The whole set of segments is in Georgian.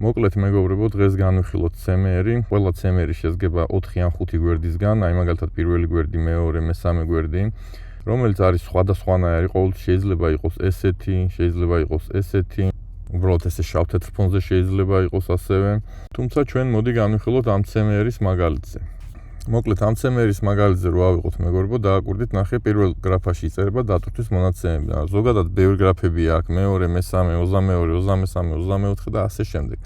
მოკლედ მეგობრებო, დღეს განვიხილოთ CMR-ი. ყველა CMR-ი შედგება 4 ან 5 გვერდისგან, აი მაგალითად პირველი გვერდი, მეორე, მესამე გვერდი, რომელიც არის სხვადასხვანაირი, ყოველთვის შეიძლება იყოს ესეთი, შეიძლება იყოს ესეთი, უბრალოდ ესე შავ-თეთრ ფონზე შეიძლება იყოს ასევე. თუმცა ჩვენ მოდი განვიხილოთ ამ CMR-ის მაგალითზე. მოკლედ ამ CMR-ის მაგალითზე რო ავიღოთ მეგობრებო, დააკვირდით, ნახე პირველ გრაფაში იწერება დატვირთვის მონაცემები. ზოგადად ბევრი გრაფები აქვს, მეორე, მესამე, 22, 23, 24 და ასე შემდეგ.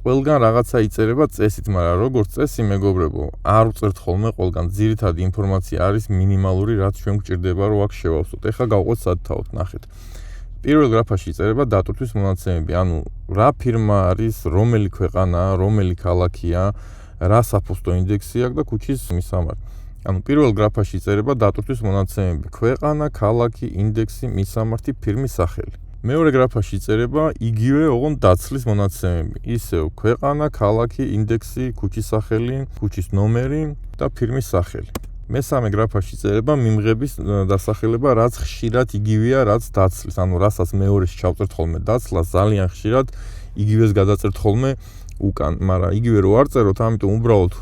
ყველგან რაღაცა იწერება წესით, მაგრამ როგორც წესი მეგობრებო, არ ვწერთ ხოლმე ყველგან. ძირითადი ინფორმაცია არის მინიმალური, რაც ჩვენ გვჭირდება რომ აქ შევავსოთ. ეხლა გავყვეთ სადთავოთ, ნახეთ. პირველ გრაფაში იწერება დატვირთვის მონაცემები, ანუ რა ფირმა არის, რომელი ქვეყანაა, რომელი ქალაქია, რა საფოსტო ინდექსი აქვს და ქუჩის მისამართი. ანუ პირველ გრაფაში იწერება დატვირთვის მონაცემები, ქვეყანა, ქალაქი, ინდექსი, მისამართი, ფირმის სახელი. მეორე გრაფაში იწერება იგივე ოღონდ დაცლის მონაცემები, ისევ ქვეყანა, ქალაქი, ინდექსი, ქუჩის სახელი, ქუჩის ნომერი და ფირმის სახელი. მესამე გრაფაში იწერება მიმღების დასახელება, რაც ხშირად იგივეა, რაც დაცლის, ანუ რასაც მეორეში ჩავწერთ ხოლმე დაცლას, ძალიან ხშირად იგივეს გადაწერთ ხოლმე უკან, მაგრამ იგივე რო არ წეროთ, ამიტომ უბრალოდ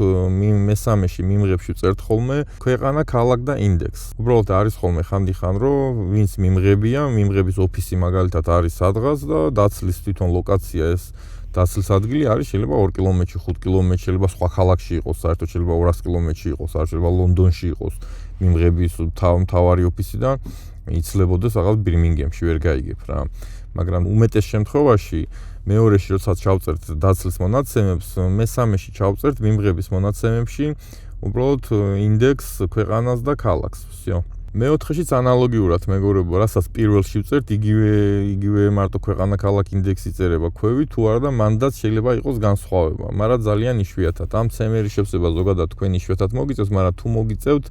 მესამეში მიმღებში წერთ ხოლმე ქვეყანა, ქალაქ და ინდექს. უბრალოდ არის ხოლმე ხანდახან რომ ვინც მიმღებია, მიმღების ოფისი მაგალითად არის სადღაც და დაცლის თვითონ ლოკაცია ეს დაცლის ადგილი არის შეიძლება 2 კილომეტრში, 5 კილომეტრში, შეიძლება სხვა ქალაქში იყოს, საერთოდ შეიძლება 200 კილომეტრში იყოს, შეიძლება ლონდონში იყოს მიმღების მთავარი ოფისი და იცლებოდეს რაღაც ბირმინგემში, ვერ გაიგებ რა. მაგრამ უმეტეს შემთხვევაში მეორეში როდესაც ჩავწერთ დაცლის მონაცემებს, მესამეში ჩავწერთ მიმღების მონაცემებში უბრალოდ ინდექს, ქვეყანას და ქალაქს. всё. მეოთხეშიც ანალოგიურად მეგობრებო, რასაც პირველში ვწერთ, იგივე მარტო ქვეყანა, ქალაქი, ინდექსი იწერება ქვევი, თუ არა და მანდაც შეიძლება იყოს განსხვავება, მაგრამ ძალიან იშვიათად. ამ CMR-ი შევსება ზოგადად თქვენ იშვიათად მოგიწევთ, მაგრამ თუ მოგიწევთ,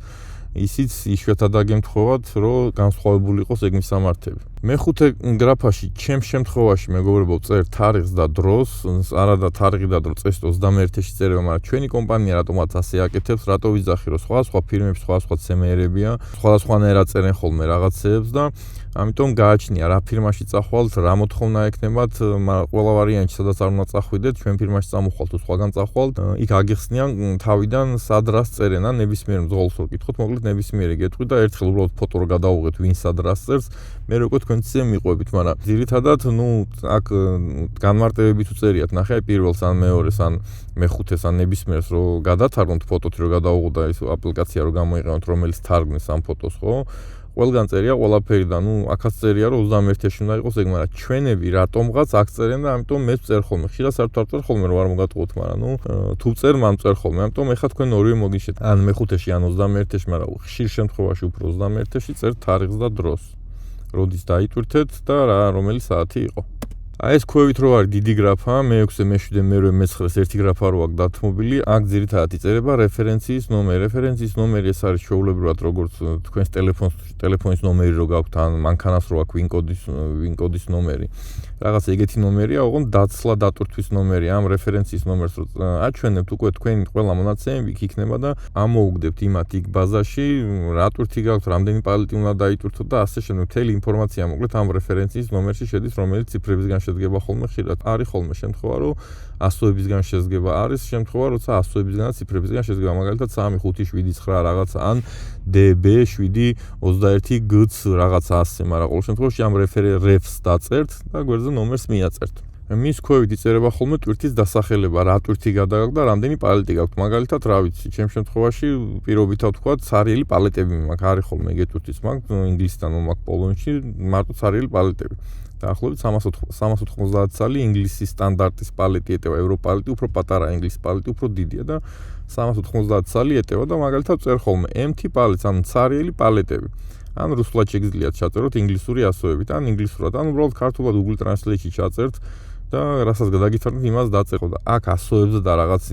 ისიც იშვიათად აგემთხოვათ, რომ განსხვავებული იყოს ეგ მისამართები. მეხუთე გრაფაში ჩემს შემთხვევაში მეგობრებო წერთ თარიღს და დროს, არადა თარიღი და დრო წესით 21-ში წერება, მაგრამ ჩვენი კომპანია რატომაც ასე აკეთებს, რატო ვიზახი, რომ სხვა ფირმები, სხვა CMR-ებია, სხვადასხვანაირად წერენ ხოლმე რაღაცეებს და ამიტომ გააჩნია რა ფირმაში წახვალთ, რა მოთხოვნა ექნებათ, მაგრამ ყველა ვარიანტი სადაც არ უნდა წახვიდეთ, ჩვენ ფირმაში წამოხვალთ თუ სხვაგან წახვალთ, იქ აგიხსნიან თავიდან სად რას წერენ, ან ნებისმიერ მძღოლს რო გითხოთ, მოკლედ ნებისმიერი გეტყვი და ერთხელ უბრალოდ ფოტო რო გადავუღეთ, ვინ სად რას წერს, მე როგორ თქვენ მიყვებით, მაგრამ ძირითადად, აქ განმარტებებით უწერიათ, ნახე, პირველს ან მეორეს ან მეხუთეს ან ნებისმიერს რო გადათარგმნოთ ფოტოთი რო გადავუღოთ და ის აპლიკაცია რო გამოიყენოთ, რომელიც თარგმნის ამ ფოტოს, ხო? ყველგან წერია ყველაფერი და აქაც წერია რომ 21-ში უნდა იყოს ეგ, მაგრამ ჩვენები რატომღაც აქ წერენ და ამიტომ მე ვწერ ხოლმე. ხშირად საერთოდ არ ვწერ ხოლმე რომ არ მოგატყუოთ, მაგრამ თუ ვწერ, მან ვწერ ხოლმე. ამიტომ ეხლა თქვენ ორივე მოგიშეთ. ან მეხუთეში, ან 21-ში, მაგრამ ხშირ შემთხვევაში უფრო 21-ში წერთ თარიღს და დროს. როდის დაიტვირთეთ და რომელი საათი იყო. აი ეს ქვევით რო არის დიდი გრაფა, მე-6, მე-7, მე-8, მე-9-ს ერთი გრაფა რო აქვს დათმობილი, აქ ძირითადად იწერება რეფერენციის ნომერი. რეფერენციის ნომერი ეს არის ჩვეულებრივად როგორც თქვენს ტელეფონის ნომერი რო გაქვთ, ან მანქანას რო აქვს ვინ-კოდის ნომერი. რაღაც ეგეთი ნომერია, ოღონდ დაცლა დატვირთვის ნომერი, ამ რეფერენციის ნომერს რო აჩვენებთ, უკვე თქვენი ყველა მონაცემები იქ იქნება და ამოუგდებთ იმათ იქ ბაზაში, რა ტვირთი გაქვთ, რამდენი პალეტი უნდა დაიტვირთოთ და ასე შემდეგ. მთელი ინფორმაცია მოკლედ ამ რეფერენციის ნომერში შედის, რომელიც ციფრებისგან შედგება ხოლმე ხშირად. არის ხოლმე შემთხვევა, რომ ასოებისგან შედგება, არის შემთხვევა, როცა ასოებისგან და ციფრებისგან შედგება, მაგალითად 3, 5, 7, 9 რაღაცა, ან DB 7, 21, GC რაღაცა ასე, მაგრამ ყოველ შემთხვევაში ამ რეფს დაწერთ და გვერდზე ნომერს მიაწერთ. მის ქვევით იწერება ხოლმე ტვირთის დასახელება, რა ტვირთი გადაგაქვთ და რამდენი პალეტი გაქვთ. მაგალითად, რა ვიცი, ჩემს შემთხვევაში პირობითად ვთქვათ, ცარიელი პალეტები მაქვს, არის ხოლმე ეგეთი ტვირთის მაქვს, ინგლისიდან მაქვს პოლონეთში, მარტო ცარიელი პალეტები. დაახლოებით 390 წალი ინგლისის სტანდარტის პალეტი ეტევა, ევროპალეტი უფრო პატარა, ინგლისის პალეტი უფრო დიდია და 390 წალი ეტევა და მაგალითად წერ ხოლმე MT პალეტს, ანუ ცარიელი პალეტები. ან რუსულად შეგიძლიათ ჩაწეროთ ინგლისური ასოებით, ან ინგლისურად, ან უბრალოდ ქართულად Google Translate-ში ჩაწერთ და რასაც გადაგითვალეთ, იმას დაწეროთ და აქ ასოებზე და რაღაც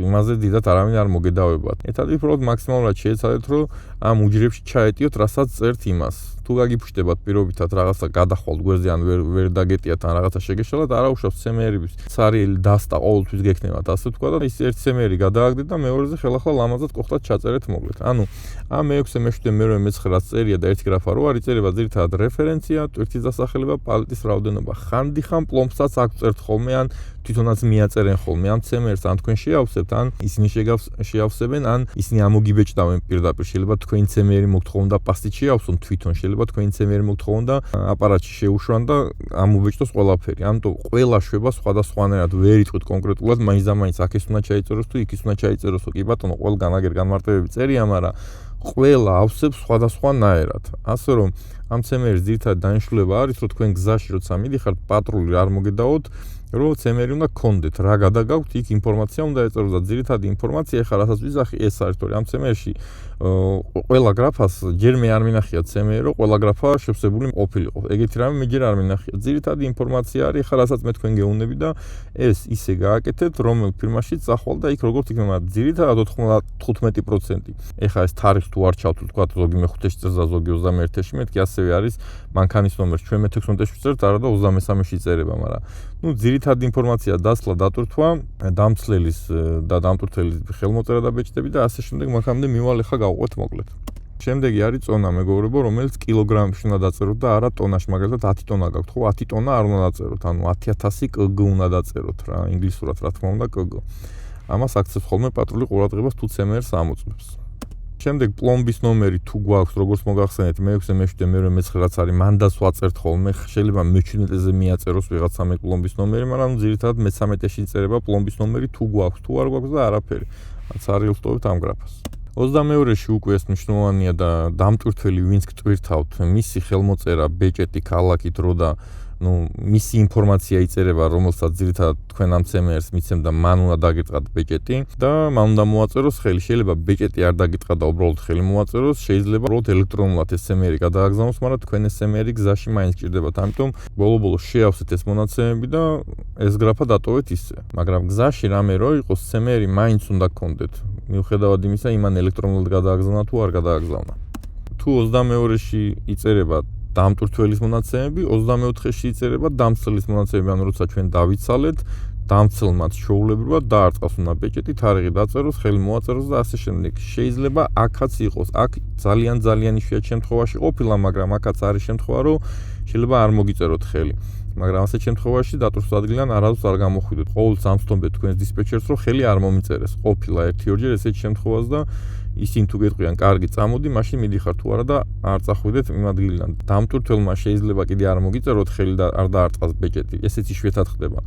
იმაზე დიდად არავინ არ მოგედავებათ. ერთად უბრალოდ მაქსიმალურად შეეცადეთ, რომ ამ უჯრებში ჩაეტიოთ, რასაც წერთ იმას. თუ გაგიფუშტებათ პირობითად რაღაცა გადახვალთ გვერდზე, ან ვერ დაგეტიათ ან რაღაცა შეგეშალათ, არა უშავს CMR-ების ცარიელი დასტა ყოველთვის გექნებათ, ასე ვთქვა და ის ერთ CMR-ი გადააგდეთ და მეორეზე ხელახლა ლამაზად ყოფტად ჩაწერეთ მოკლედ. ანუ ამ მე-6, მე-7, მე-8, მე-9-ს წერია და ერთი გრაფა რო არის, იწერება ძირითადად რეფერენცია, ტვირთის დასახელება, პალეტის რაოდენობა. ხანდახან პლომბსაც აქ წერთ ხოლმე, ან თვითონაც მიაწერენ ხოლმე ამ CMR-ს, ან თქვენ შეავსებთ, ან ისინი შეავსებენ, ან ისინი ამოგიბეჭდავენ პირდაპირ. შეიძლება თქვენ CMR-ი მოგთხოვონ და პასტით შეავსონ თვითონ, შეიძლება თქვენ CMR-ი მოგთხოვონ და აპარატში შეუშვან და ამობეჭდოს ყველაფერი. ამიტომ ყველა შვება სხვადასხვანაირად ვერ იტყვით კონკრეტულად, მაინც და მაინც აქ ეს უნდა ჩაიწეროს თუ იქ ის უნდა ჩაიწეროს, კი ბატონო, ყველგან აგერ განმარტებები წერია, მაგრამ ყველა ავსებს სხვადასხვანაირად. ასე რომ ამ CMR-ის ძირითადი დანიშნულება არის, რომ თქვენ გზაში როცა მიდიხართ, პატრული არ მოგედაოთ, რომ CMR-ი უნდა გქონდეთ, რა გადაგაქვთ, იქ ინფორმაცია უნდა ეწეროს და ძირითადი ინფორმაცია ახლა რასაც ვიზახი ეს არის, თორე ამ CMR-ში ყველა გრაფას ჯერ მე არ მინახია CMR, რომ ყველა გრაფა შევსებული ყოფილიყო. ეგეთი რამე მე ჯერ არ მინახია. ძირითადი ინფორმაცია არის, ახლა რასაც მე თქვენ გეუბნები და ეს ისე გააკეთეთ, რომელ ფირმაშიც წახვალ და იქ როგორც იქნება ძირითადად 95%. ახლა ეს თარიღს თუ არ ჩავთვლით, თქვა ზოგი მე-5-ში წერს და ზოგი 21-ში, მეთქი ასევე არის მანქანის ნომერს. ჩვენ მე-16-ში წერთ, არა და 23-ში წერება, მაგრამ ძირითადი ინფორმაცია დასლა, დატვირთვა, დამცლელის და დამტვირთელის ხელმოწერა და ბეჭდები და ასე შემდეგ მაგამდე მივალ ახლა გავყვეთ მოკლედ. შემდეგი არის წონა, მეგობრებო, რომელიც კილოგრამში უნდა დაწეროთ და არა ტონაში, მაგალითად 10 ტონა გაქვთ, ხო 10 ტონა არ უნდა დაწეროთ, ანუ 10000 kg უნდა დაწეროთ რა, ინგლისურად რა თქმა უნდა kg. ამას აქცევს ხოლმე პატრული ყურადღებას თუ CMR-ს ამოწმებს. შემდეგ პლომბის ნომერი თუ გვაქვს, როგორც მოგახსენეთ, მე-6-ე, მე-7-ე, მე-8-ე, მე-9-ე რაც არის, მანდას ვაწერთ ხოლმე, შეიძლება მე-17-ზე მიაწეროს ვიღაცა მე პლომბის ნომერი, მაგრამ ძირითადად მე-13-ში წერება პლომბის ნომერი თუ გვაქვს, თუ არ გვაქვს და არაფერი. რაც არის უსტოვებთ ამ გრაფას. 22-ში უკვე ეს მნიშვნელოვანია და დამტვირთველი ვინც გტვირთავთ, მისი ხელმოწერა, ბეჭედი, ქალაქი, დრო და მისი ინფორმაცია იწერება, რომელსაც ძირითადად თქვენ ამ CMR-ს მიცემთ და მან უნდა დაგიწყდათ ბეჭედი და მან უნდა მოაწეროს ხელი. შეიძლება ბეჭედი არ დაგიწყდა და უბრალოდ ხელი მოაწეროს, შეიძლება უბრალოდ ელექტრონულად ეს CMR-ი გადააგზავნოს, მაგრამ თქვენ ეს CMR-ი გზაში მაინც გჭირდებათ. ამიტომ ბოლო-ბოლო შეავსეთ ეს მონაცემები და ეს გრაფა დატოვეთ ისე. მაგრამ გზაში რამე რო იყოს, CMR-ი მაინც უნდა გქონდეთ. მიუხედავად იმისა, იმან ელექტრონულად გადააგზავნა თუ არ გადააგზავნა. თუ 22-ში იწერება დამტვირთველის მონაცემები, 24-ში იწერება დამცლის მონაცემები, ანუ როცა ჩვენ დავიცალეთ, დამცლმაც ჩვეულებრივად დაარწყავს უნდა ბეჭედი, თარიღი დაწეროს, ხელი მოაწეროს და ასე შემდეგ. შეიძლება აქაც იყოს, აქ ძალიან იშვიათ შემთხვევაში ყოფილა, მაგრამ აქაც არის შემთხვევა, რომ შეიძლება არ მოგიწეროთ ხელი. მაგრამ ასეთ შემთხვევაში დატვირთვის ადგილიდან არასდროს არ გამოხვიდეთ. ყოველთვის ამსთობთ თქვენს დისპეჩერს, რომ ხელი არ მომიწერეს. ყოფილა 1-2 ესეთ შემთხვევას და ისინი თუ გეტყვიან, კარგი, წამოდი, მაშინ მიდიხარ თუ არა და არ წახვიდეთ იმ ადგილიდან. დამტვირთველმა შეიძლება კიდე არ მოგიწეროთ ხელი და არ დაარწყას ბეჭედი. ესეც იშვიათად ხდება.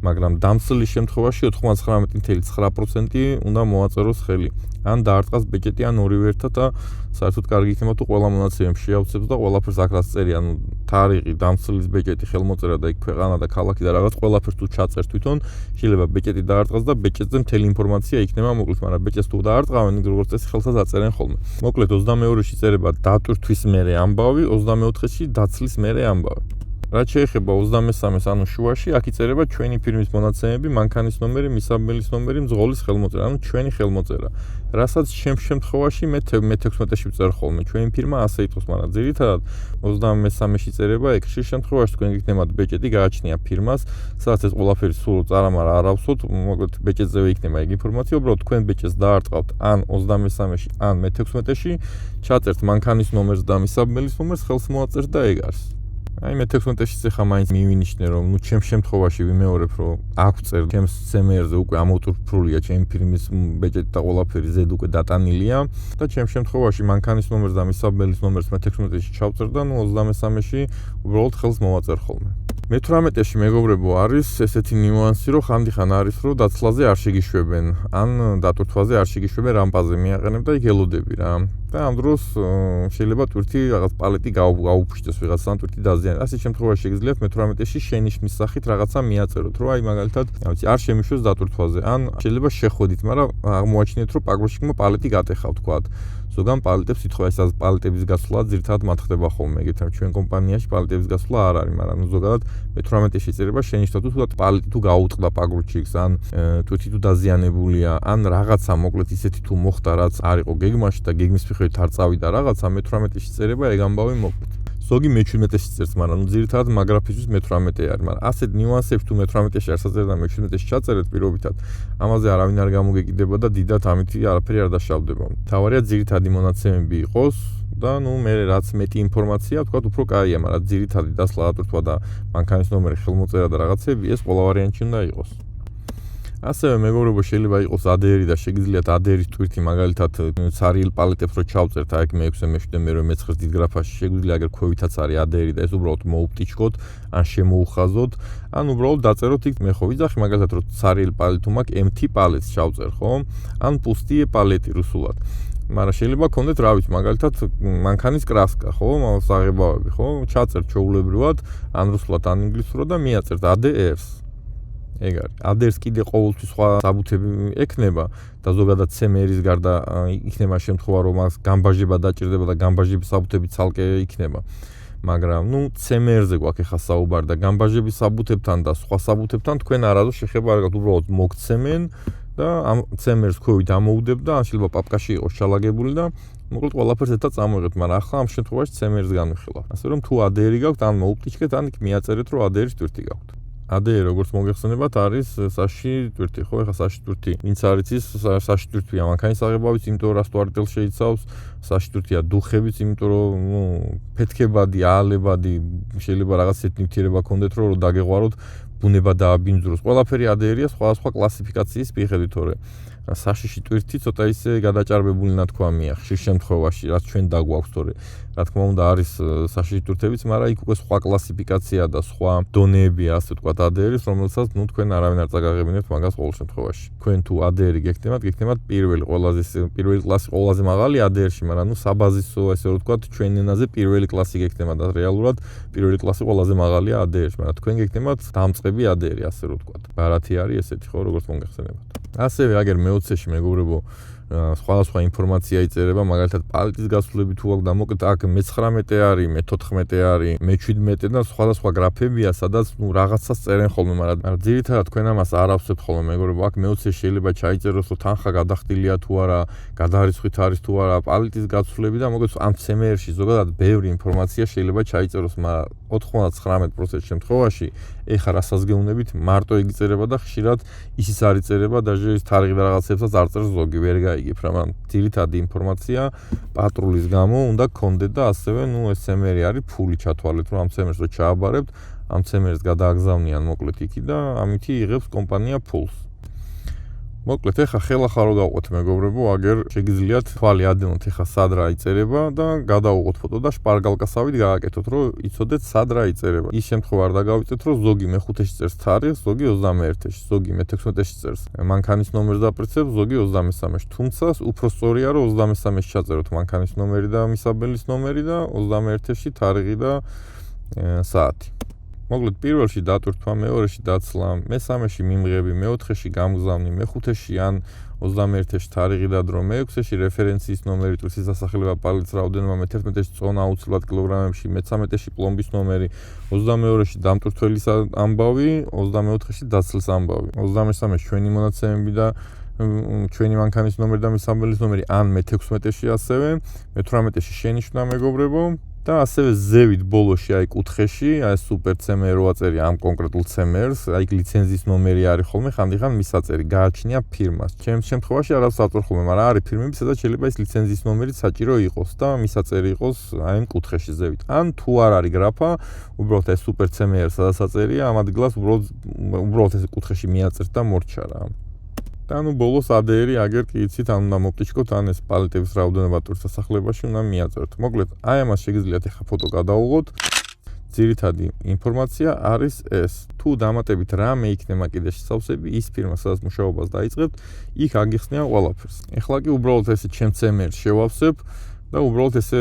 მაგრამ დამცლის შემთხვევაში 99.9% უნდა მოაწეროს ხელი. ან დაარწყას ბეჭედი, ან ორივე ერთად და საერთოდ კარგი იქნება თუ ყველა მონაცემები შეავსებს და ყველაფერს აქ რაც წერია, ანუ თარიღი, დამცლის ბეჭედი, ხელმოწერა და იქ ქვეყანა და ქალაქი და რაღაც ყველაფერს თუ ჩაწერს თვითონ, შეიძლება ბეჭედი დაარწყას და ბეჭედზე მთელი ინფორმაცია იქნება მოკლედ, მაგრამ ბეჭედს თუ დაარწყავენ, როგორც წესი ხელსაც აწერენ ხოლმე. მოკლედ 22-ში წერება დატვირთვის მერე ამბავი, 24-ში დაცლის მერე ამბავი. რაც შეეხება 23-ს, ანუ შუაში, აქ იწერება ჩვენი ფირმის მონაცემები, მანქანის ნომერი, მისაბმელის ნომერი, მძღოლის ხელმოწერა, ანუ ჩვენი ხელმოწერა. რასაც შემთხვევაში მე-16-ში ვწერ ხოლმე, ჩვენი ფირმა ასე იტყვის, მაგრამ ძირითადად 23-ში წერება, ეგ ხშირ შემთხვევაში თქვენ გიქნებათ ბეჭედი, გააჩნია ფირმას, სადაც ეს ყველაფერი სულ წარამარა არ ავსოთ, მოკლედ ბეჭედზევე იქნება ეგ ინფორმაცია, უბრალოდ თქვენ ბეჭედს დაარწყავთ ან 23-ში, ან მე-16-ში, ჩაწერთ მანქანის ნომერს და მისაბმელის ნომერს, ხელს მოაწერთ და ეგ არის. აი მე-16-ში ხა მაინც მივინიშნე, რომ ჩემს შემთხვევაში ვიმეორებ, რომ აქ წერ ჩემს CMR-ზე უკვე ამოტვირთულია ჩემი ფირმის ბეჭედი და ყველაფერი ზედ უკვე დატანილია და ჩემს შემთხვევაში მანქანის ნომერს და მისაბმელის ნომერს მე-16-ში ჩავწერ და 23-ში უბრალოდ ხელს მოვაწერ ხოლმე. მე-18-ში მეგობრებო არის ესეთი ნიუანსი, რომ ხანდახან არის, რომ დაცლაზე არ შეგიშვებენ, ან დატვირთვაზე არ შეგიშვებენ, რამპაზე მიაყენებ და იქ ელოდები რა. და ამ დროს შეიძლება ტვირთი რაღაც პალეტი გაუფშტოს ვიღაცამ ტვირთი დაზიანდეს. ასეთ შემთხვევაში შეგიძლიათ მე-18-ში შენიშვნის სახით რაღაცა მიაწეროთ, რომ აი მაგალითად, არ შემიშვეს დატვირთვაზე, ან შეიძლება შეხვედით, მაგრამ აღმოაჩინეთ, რომ პაგროშიკმა პალეტი გატეხავ თქვათ. ზოგან პალეტებს ითხოვა, ეს პალეტების გასვლა ძირითადად მათ ხდება ხოლმე, ეგეთ რომ ჩვენ კომპანიაში პალეტების გასვლა არ არის, მაგრამ ზოგადად მე-18-ში წერება შენიშნა თუ პალეტი თუ გაუწყდა პაგროჩიკს, ან ტვირთი თუ დაზიანებულია, ან რაღაცა მოკლედ ისეთი თუ მოხდა, რაც არ იყო გეგმაში და გეგმის მიხედვით არ წავიდა რაღაცა, მე-18-ში წერება ეგ ამბავი მოკლედ. ზოგი მე-17-ში წერს, მაგრამ ძირითადად მაგრაფისთვის მე-18 არის, მაგრამ ასეთ ნიუანსებს თუ მე-18-ში არ საწერეთ და მე-17-ში ჩაწერეთ პირობითად, ამაზე არავინ არ გამოგეკიდება და დიდად ამით არაფერი არ დაშავდება. თავარია ძირითადი მონაცემები იყოს, და ნუ მე რაც მეტი ინფორმაცია თქვა უფრო კაია, მაგრამ ძირითადი დასლა დატვირთვა და მანქანის ნომერი ხელმოწერა და რაღაცები ეს ყველა ვარიანტში უნდა იყოს. ასევე მეგობრებო შეიძლება იყოს ADR და შეგიძლიათ ADR-ის ტვირთი მაგალითად ცარიელ პალეტებს რო ჩავწერთ აი მე-6-ე, მე-7-ე, მე-9 დიდ გრაფაში შეგვიძლია აგერ ქვევითაც არის ADR და ეს უბრალოდ მოუპტიჩკოთ ან შემოუხაზოთ ან უბრალოდ დაწეროთ იქ მე ხო ვიძახი მაგალითად რო ცარიელ პალეტ თუ მაქვს MT პალეტს ჩავწერ ხო ან პუსტიე პალეტი რუსულად მაგრამ შეიძლება გქონდეთ რა ვიცი მაგალითად მანქანის კრასკა ხო საღებავები ხო ჩაწერთ ჩვეულებრივად ან რუსულად ან ინგლისურად და მიაწერთ ADR-ს ეგ არის. ADR-ს კიდე ყოველთვის სხვა საბუთები ექნება და ზოგადად CMR-ის გარდა იქნება შემთხვევა რომ მას გამბაჟება დაჭირდება და გამბაჟების საბუთები ცალკე იქნება. მაგრამ ნუ CMR-ზე გვაქვს ახლა საუბარი და გამბაჟების საბუთებთან და სხვა საბუთებთან თქვენ არასდროს შეხება არ გაქვთ უბრალოდ მოგცემენ და ამ CMR-ს ქვევით ამოუდებთ და ან შეიძლება პაპკაში იყოს ჩალაგებული და მოკლედ ყველაფერს ერთად წამოიღებთ, მაგრამ ახლა ამ შემთხვევაში CMR-ს განვიხილავ. ასე რომ თუ ADR-ი გაქვთ, ან მოუპტიჩკეთ, ან იქ მიაწერეთ რომ ADR-ის ტვირთი გაქვთ. ADR როგორც მოგეხსენებათ არის საში ტვირთი, ხო? ეხლა საში ტვირთი, ვინც არ იცის, საში ტვირთია მანქანის აღებავიც, იმიტომ რომ რასტوارიტელ შეიცავს, საში ტვირთია დუხებიც, იმიტომ რომ, ნუ, ფეთქებადი, აალებადი, შეიძლება რაღაც ისეთი ნივთიერება გქონდეთ, რომ დაგეღვაროთ, ბუნება დააბინძუროს. ყველაფერი ADR-ია სხვადასხვა კლასიფიკაციის მიხედვით, თორე საშიში ტვირთი ცოტა ისე გადაჭარბებული ნათქვამია ხშირ შემთხვევაში, რაც ჩვენ დაგვაქვს, თორე რა თქმა უნდა არის საშიში ტვირთებიც, მაგრამ იქ უკვე სხვა კლასიფიკაცია და სხვა დონეებია, ასე ვთქვათ, ADR-ის, რომელსაც ნუ თქვენ არავინ არ წაგაღებინებთ მაგას ყოველ შემთხვევაში. თქვენ თუ ADR-ი გექნებათ პირველი კლასი ყველაზე მაღალი ADR-ში, მაგრამ ნუ საბაზისო, ასე ვთქვათ, ჩვენ ენაზე პირველი კლასი გექნება და რეალურად პირველი კლასი ყველაზე მაღალია ADR-ში, მაგრამ თქვენ გექნებათ დამწყები ADR-ი, ასე ვთქვათ. ბარათი არის ესეთი, ხო, როგორც მოგეხსენებათ. ასევე აგერ მე-20-ში მეგობრებო სხვადასხვა ინფორმაცია იწერება, მაგალითად პალეტის გასვლები თუ აქვს და მოკლედ აქ მე-19 არის, მე-14 არის, მე-17 და სხვადასხვა გრაფებია, სადაც ნუ რაღაცას წერენ ხოლმე, მაგრამ ძირითადად თქვენ ამას არ ავსებთ ხოლმე მეგობრებო, აქ მე-20-ში შეიძლება ჩაიწეროს, რომ თანხა გადახდილია თუ არა, გადარიცხვით არის თუ არა, პალეტის გასვლები და მოკლედ ამ CMR-ში ზოგადად ბევრი ინფორმაცია შეიძლება ჩაიწეროს, მაგრამ 99% შემთხვევაში ეხა რასაც გეუბნებით, მარტო იგი წერება და ხშირად ისიც არ იწერება, даже თარიღი და რაღაცებსაც არ წერს ზოგი, ვერ გაიგებ რა, მაგრამ ძირითადი ინფორმაცია პატრულის გამო უნდა გქონდეთ და ასევე, ნუ ეს CMR-ი არის ფული ჩათვალეთ, რომ ამ CMR-ს რო ჩააბარებთ, ამ CMR-ს გადააგზავნიან მოკლედ იქი და ამითი იღებს კომპანია ფულს. მოკლედ ეხა ხელახლა რო გავყვეთ მეგობრებო, აგერ შეგიძლიათ თვალი ადენოთ ეხა სად რა იწერება და გადავუყოთ ფოტო და შპარგალკასავით გააკეთოთ, რომ იცოდეთ სად რა იწერება. ის შემთხვევა არ დაგავიწეთ, რომ ზოგი მე-5-ში წერს თარიღს, ზოგი 21-ში, ზოგი მე-16-ში წერს მანქანის ნომერს დაპრეცებს, ზოგი 23-ში. თუმცა უფრო სწორია, რომ 23-ში ჩაწეროთ მანქანის ნომერი და მისაბელის ნომერი და 21-ში თარიღი და საათი. მოკლედ პირველში დატვირთვა, მეორეში დაცლა, მე-3-ში მიმღები, მე-4-ში გამგზავნი, მე-5-ში ან 21-ში თარიღი და დრო, მე-6-ში რეფერენციის ნომერი, ტვირთის დასახელება პალეტს რაოდენობა, მე-11-ში წონა აუცილებლად კილოგრამებში, მე-13-ში პლომბის ნომერი, 22-ში დამტვირთველის ამბავი, 24-ში დაცლის ამბავი, 23-ში ჩვენი მონაცემები და ჩვენი მანქანის ნომერი და მისამბელის ნომერი, ან მე-16-ში ასევე, მე-18-ში შენიშვნა მეგობრებო. და ასევე ზევით ბოლოში აი კუთხეში, აი სუპერ CMR ვაწერი ამ კონკრეტულ CMR-ს, აი ლიცენზიის ნომერი არის ხოლმე, ხანდახან მისაწერი, გააჩნია ფირმას. ჩემს შემთხვევაში არ ავსაწერ ხოლმე, მაგრამ არის ფირმები, სადაც შეიძლება ის ლიცენზიის ნომერი საჭირო იყოს და მისაწერი იყოს აი ამ კუთხეში ზევით. ან თუ არ არის გრაფა, უბრალოდ აი სუპერ CMR სადაც აწერია, ამ ადგილას უბრალოდ ეს კუთხეში მიაწერთ და მორჩა რა. და ნუ ბოლოს ADR-ი აგერ კი იცით, ან უნდა მოპტიჩკოთ, ან ეს პალეტების რაოდენობა ტვირთს დასახელებაში უნდა მიაწერთ. მოკლედ, აი ამას შეგიძლიათ ახლა ფოტო გადავუღოთ. ძირითადი ინფორმაცია არის ეს. თუ დამატებით რამე იქნება კიდე შესავსები, ის ფირმა, სადაც მუშაობას დაიწყებთ, იქ აგიხსნიან ყველაფერს. ეხლა კი უბრალოდ ესე ჩემ CMR-ს შევავსებ და უბრალოდ ესე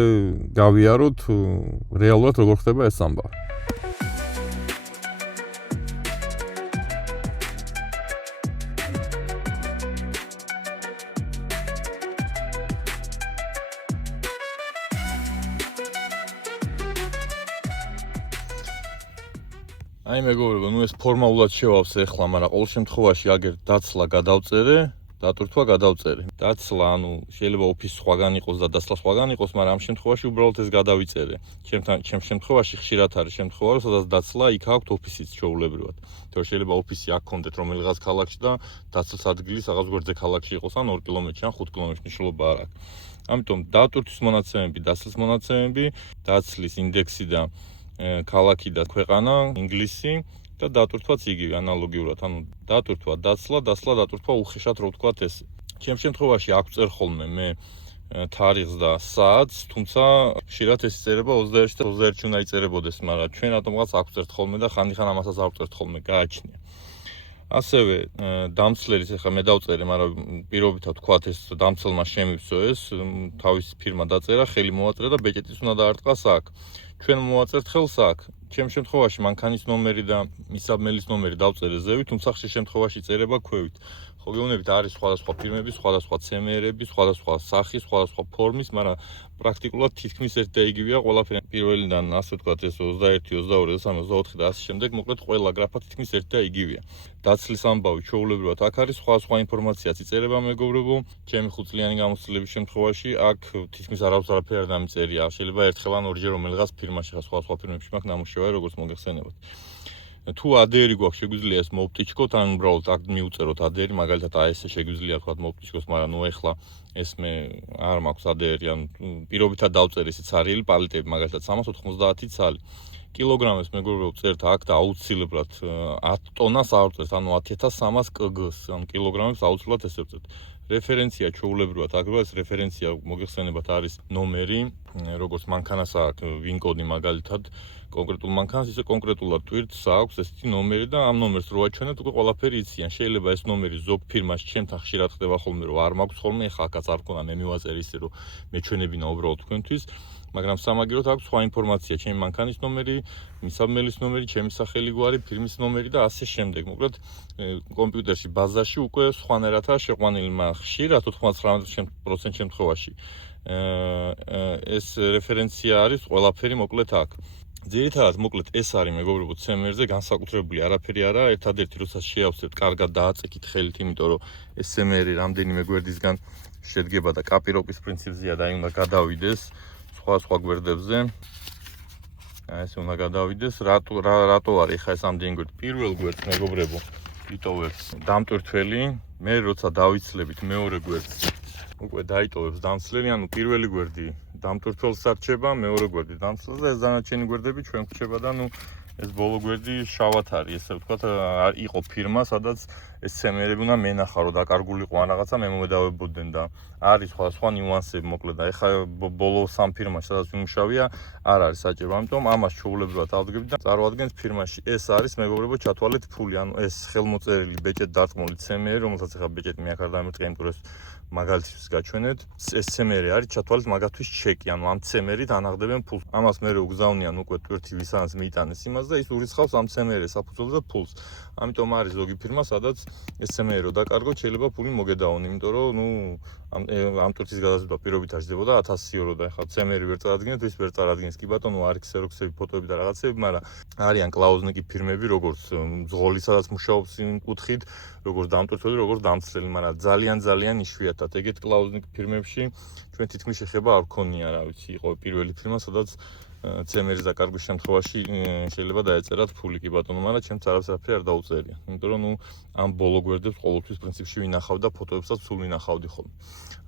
გავიაროთ რეალურად როგორ ხდება ეს ამბავი. აი მეგობრებო, ნუ ეს ფორმალურად შევავსე ახლა, მაგრამ ყოველ შემთხვევაში აგერ დაცლა გადავწერე დატვირთვა გადავწერე. დაცლა, ანუ შეიძლება ოფისი სხვაგან იყოს და დაცლა სხვაგან იყოს, მაგრამ ამ შემთხვევაში უბრალოდ ეს გადავიწერე. ჩემ შემთხვევაში ხშირად არის შემთხვევა, რომ სადაც დაცლა იქ აქვს ოფისიც ჩვეულებრივად. თორე შეიძლება ოფისი აქ კონდეთ რომელიღაც ქალაქში და დაცლის ადგილი რაღაც გვერდზე ქალაქში იყოს, ან 2 კილომეტრში, ან 5 კილომეტრში მნიშვნელობა არ აქვს. ამიტომ დატვირთვის მონაცემები, დაცლის მონაცემები, დაცლის ინდექსი და ქალაქი და ქვეყანა, ინგლისი და დატვირთვაც იგივე ანალოგიურად, ანუ დატვირთვა, დაცლა, დატვირთვა უხეშად რო ვთქვათ ეს. ჩემ შემთხვევაში აქ წერ ხოლმე მე თარიღს და საათს, თუმცა ხშირად ეს იწერება 21 და 21 უნდა იწერებოდეს, მაგრამ ჩვენ რატომღაც აქ წერთ ხოლმე და ხანდახან ამასაც არ წერთ ხოლმე, გააჩნია. ასევე დამცლელის ახლა მე დავწერე, მაგრამ პირობითად ვთქვათ ეს დამცლმა შემივსო ეს თავის ფირმა დაწერა, ხელი მოვაწერა და ბეჭედიც უნდა დაარტყას აქ. ჩვენ მოვაწერთ ხელს აქ. ჩემ შემთხვევაში მანქანის ნომერი და მისაბმელის ნომერი დავწერე ზევით, თუმცა ხშირ შემთხვევაში იწერება ქვევით. ხო გეუბნებით, არის სხვადასხვა ფირმები, სხვადასხვა CMR-ები, სხვადასხვა სახის, სხვადასხვა ფორმის, მაგრამ პრაქტიკულად თითქმის ერთ და იგივეა ყველაფერი. პირველიდან ასე ვთქვათ, ეს 21, 22, 23, 24 და ასე შემდეგ, მოკლედ ყველა გრაფა თითქმის ერთ და იგივეა. დაცლის ამბავი ჩვეულებრივად აქ არის, სხვა ინფორმაციაც იწერება მეგობრებო. ჩემი 5 წლიანი გამოცდილების შემთხვევაში აქ თითქმის არაფერი არ დამიწერია. შეიძლება ერთხელ ან ორჯერ რომელიღაც ფირმაში, სხვა ფირმებში მაქვს ნამუშევარი, როგორც მოგეხსენებათ. თუ ADR გვაქვს, შეგვიძლია ეს მოვტიჩკოთ, ან უბრალოდ აქ მივწეროთ ADR, მაგალითად AS შეგვიძლია თქვა მოვტიჩკოს, მაგრამ ნუ ეხლა ეს მე არ მაქვს ADR, ან პირობითად დავწერე ისე ცარიელი პალიტები, მაგალითად 390 ცალი. კილოგრამებს მეგობრებო წერთ აქ და აუცილებლად 10 ტონას არ წერთ, ანუ 10300 kg-ს, ან კილოგრამებს აუცილებლად ესე წერთ. რეფერენცია ჩვეულებრივად აგროვეს რეფერენცია მოგეხსენებათ არის ნომერი, როგორც მანქანას აქვს ვინ-კოდი მაგალითად კონკრეტულ მანქანას ისე კონკრეტულად ტვირთს აქვს ესეთი ნომერი და ამ ნომერს რო აჩვენოთ უკვე ყველაფერი იციან. შეიძლება ეს ნომერი ზოგ ფირმაში ჩემთან ხშირად ხდება ხოლმე რომ არ მაქვს ხოლმე, ეხლა აქაც არ ქონა მე მივაწერე ისე რომ მეჩვენებინა უბრალოდ თქვენთვის, მაგრამ სამაგიეროდ აქვს სხვა ინფორმაცია, ჩემი მანქანის ნომერი, მისაბმელის ნომერი, ჩემი სახელი გვარი, ფირმის ნომერი და ასე შემდეგ. მოკლედ კომპიუტერში ბაზაში უკვე სხვანაირადაა შეყვანილი, მაგრამ ხშირად 99% შემთხვევაში ეს რეფერენცია არის ყველაფერი მოკლედ აქ. ძირითადად მოკლედ ეს არის მეგობრებო CMR-ზე განსაკუთრებული არაფერი არა, ერთადერთი როცა შეავსებთ, კარგად დააწექით ხელით, იმიტომ რომ ეს CMR-ი რამდენიმე გვერდისგან შედგება და კაპიროკის პრინციპზეა და უნდა გადავიდეს სხვა გვერდებზე. ეს უნდა გადავიდეს, რატო არის ხა ეს ამდენი გვერდი? პირველ გვერდს მეგობრებო, იტოვებს დამტვირთველი, მე როცა დავიცლებით მეორე გვერდს, უკვე დაიტოვებს დამცლელი, ანუ პირველი გვერდი დამტვირთველს არჩება, მეორე გვერდი დამცლელს და ეს დანარჩენი გვერდები ჩვენ გვრჩება და ნუ ეს ბოლო გვერდი შავად არის, ესე ვთქვათ, იყო ფირმა, სადაც ეს CMR-ები უნდა მენახა, რომ დაკარგულიყო ან რაღაცა მე მომედავებოდნენ და არის სხვა ნიუანსები მოკლედ და ეხლა ბოლო სამ ფირმაში სადაც ვიმუშავია, არ არის საჭირო, ამიტომ ამას ჩვეულებრივად ავდგებით და წარმოადგენს ფირმაში. ეს არის მეგობრებო ჩათვალეთ ფული, ანუ ეს ხელმოწერილი ბეჭედ დარტყმული CMR, რომელსაც ეხლა ბეჭედი მე აქ არ დამეტყვია, იმიტომ რომ მაგალითის გაჩვენეთ, ეს CMR არის ჩათვალეთ მაგათვის ჩეკი, ანუ ამ CMR-ით ანაღდებენ ფულს. ამას მე უგზავნიან უკვე ტვირთი ვისანაც მიიტანეს იმას და ის ურიცხავს ამ CMR-ს საფუძველზე ფულს. ამიტომ არის ზოგი ფირმა, სადაც ეს CMR რო დაკარგოთ, შეიძლება ფული მოგედაონ, იმიტომ რომ ნუ ამ ტვირთის გადაზრდა პირობითად ჯდებოდა 1000 euро და ეხლა CMR-ი ვერ წარადგენთ, ის ვერ წარადგენს. კი ბატონო, არის ქსეროქსები, ფოტოები და რაღაცები, მაგრამ არიან კლაუზნიკი ფირმები, როგორც ზღოლი, სადაც მუშაობს იმ კუთხით, როგორც დამტვირთველი, როგორც დამცლელი, მაგრამ ძალიან იშვიათად ეგეთ კლაუზნიკ ფირმებში ჩვენ თითქმის შეხება არ გქონია, რა ვიცი, იყო პირველი ფირმა, სადაც CMR-ის დაკარგვის შემთხვევაში შეიძლება დაეწერათ ფული, კი ბატონო, მაგრამ ჩემს არაფერი არ დაუწერია. იმიტომ რომ ნუ ამ ბოლო გვერდებს ყოველთვის პრინციპში ვინახავ და ფოტოებსაც სულ ვინახავდი ხოლმე.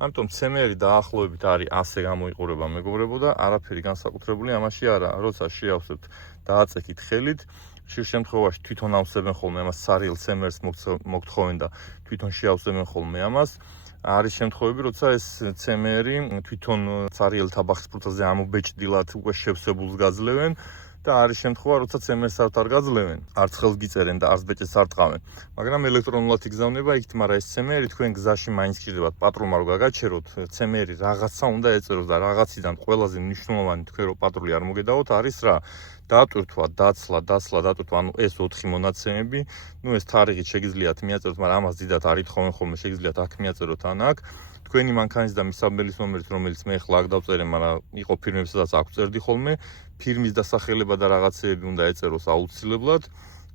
ამიტომ CMR-ი დაახლოებით არის ასე გამოიყურება მეგობრებო და არაფერი განსაკუთრებული ამაში არაა. როცა შეავსებთ, დააწექით ხელით, ხშირ შემთხვევაში თვითონ ავსებენ ხოლმე ამას სარიელ CMR-ს მოგთხოვენ და თვითონ შეავსებენ ხოლმე ამას. არის შემთხვევები, როცა ეს CMR-ი თვითონ სარიელ თაბახის ფურცელზე ამობეჭდილად უკვე შევსებულს გაძლევენ და არის შემთხვევა, როცა CMR-ს არ გაძლევენ, არც ხელს გიწერენ და არც ბეჭედს არ ტყავენ, მაგრამ ელექტრონულად იგზავნება იქით, მაგრამ ეს CMR-ი თქვენ გზაში მაინც გჭირდებათ პატრულმა რომ გაგაჩეროთ, CMR-ი რაღაცა უნდა ეწეროს და რაღაციდან ყველაზე მნიშვნელოვანი თქვენ რომ პატრული არ მოგედაოთ არის რა? დატვირთვა, დაცლა, დატვირთვა, ანუ ეს 4 მონაცემები, ნუ ეს თარიღით შეგიძლიათ მიაწეროთ, მაგრამ ამას დიდად არ ითხოვენ ხოლმე, შეგიძლიათ აქ მიაწეროთ ან აქ. თქვენი მანქანის და მისაბმელის ნომერით, რომელიც მე ახლა აქ დავწერე, მაგრამ იყო ფირმებსაც აქ წერდი ხოლმე, ფირმის დასახელება და რაღაცეები უნდა ეწეროს აუცილებლად.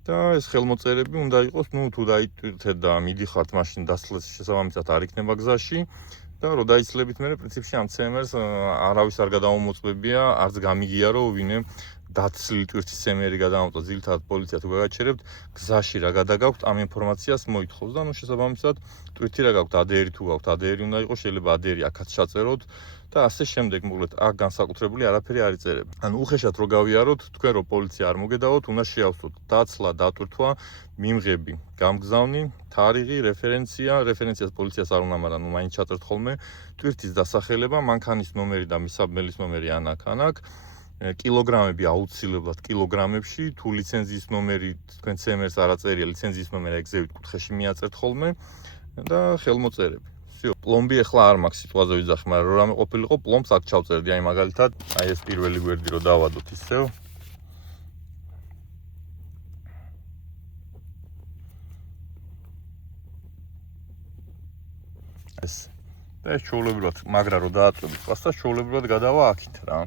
და ეს ხელმოწერები უნდა იყოს, თუ დაიტვირთეთ და მიდიხართ მაშინ დასწრების შესაბამისად არ იქნება გზაში და რო დაიცლებით მე პრინციპში ამ CMR-ს არავის არ გადამოწმებია, არც გამიგია რომ ვინმე დაცლილი ტვირთის CMR-ი გადამოწვა, ძირითადად პოლიცია თუ გაგაჩერებთ, გზაში რა გადაგაქვთ, ამ ინფორმაციას მოითხოვს და შესაბამისად ტვირთი რა გაქვთ, ADR-ი თუ გაქვთ, ADR-ი უნდა იყოს, შეიძლება ADR-ი აქაც ჩაწეროთ და ასე შემდეგ, მოკლედ, აქ განსაკუთრებული არაფერი არ იწერება. ანუ უხეშად რო გავიაროთ, თქვენ რო პოლიცია არ მოგედავოთ, უნდა შეავსოთ დაცლა, დატვირთვა, მიმღები, გამგზავნი, თარიღი, რეფერენციას პოლიციას არ უნდა, მაგრამ მაინც ჩაწერთ ხოლმე, ტვირთის დასახელება, მანქანის ნომერი და მისაბმელის ნომერი ანაკ. კილოგრამები აუცილებლად კილოგრამებში, თუ ლიცენზიის ნომერი თქვენ CMR-ს არ აწერია, ლიცენზიის ნომერი ეგზევით კუთხეში მიაწერთ ხოლმე და ხელმოწერები. всё, პლომბი ახლა არ მაქვს სიტყვაზე ვიძახი, მაგრამ რო რამე ყოფილიყო, პლომბს აქ ჩავწერდი, აი მაგალითად, აი ეს პირველი გვერდი რო დავადოთ ისევ. ეს და ეს ჩვეულებრივად, მაგრამ რო დააწვევით პასტას, ჩვეულებრივად გადავა აქით რა.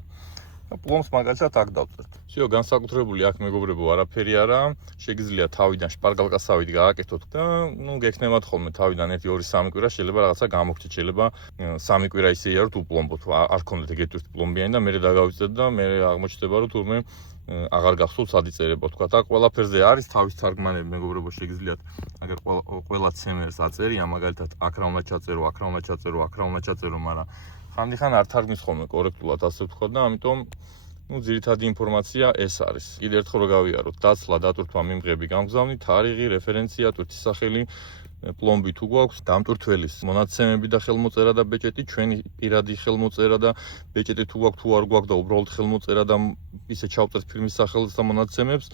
და პლომს მაგალითად აქ დავწერთ. всё, განსაკუთრებული აქ მეგობრებო არაფერი არა, შეგიძლიათ თავიდან შპარგალკასავით გააკეთოთ და გექნებათ ხოლმე თავიდან 1-2-3 კვირა შეიძლება რაღაცა გამოგჩეთ, შეიძლება 3 კვირა ისე იაროთ უპლომბოთ, არ გქონდეთ ეგეთი პლომბიანი და მე დავივიწეთ და მე აღმოჩნდება რომ თურმე აღარ გახსოვთ სად იწერება თქვა და ყველაფერზე არის თავის თარგმანები მეგობრებო შეგიძლიათ აგერ ყველა CMR-ს აწერია მაგალითად აქ რა უნდა ჩაწერო, აქ რა უნდა ჩაწერო, აქ რა უნდა ჩაწერო, მაგრამ ხანდახან არ თარგმნის ხოლმე კორექტულად ასე ვთქვა და ამიტომ ძირითადი ინფორმაცია ეს არის. კიდევ ერთხელ რო გავიაროთ, დაცლა, დატვირთვა, მიმღები, გამგზავნი, თარიღი, რეფერენცია, ტვირთის სახელი, პლომბი თუ გვაქვს, დამტვირთველის მონაცემები და ხელმოწერა და ბეჭედი, ჩვენი პირადი ხელმოწერა და ბეჭედი თუ გვაქვს, თუ არ გვაქვს და უბრალოდ ხელმოწერა და ისე ჩავწერთ ფირმის სახელს და მონაცემებს,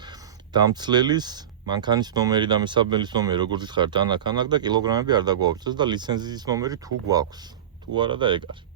დამცლელის მანქანის ნომერი და მისაბმელის ნომერი, როგორც იხართ ანაკ და კილოგრამები არ დაგვაუწეს და ლიცენზიის ნომერი თუ გვაქვს, თუ არა და ეგ არის.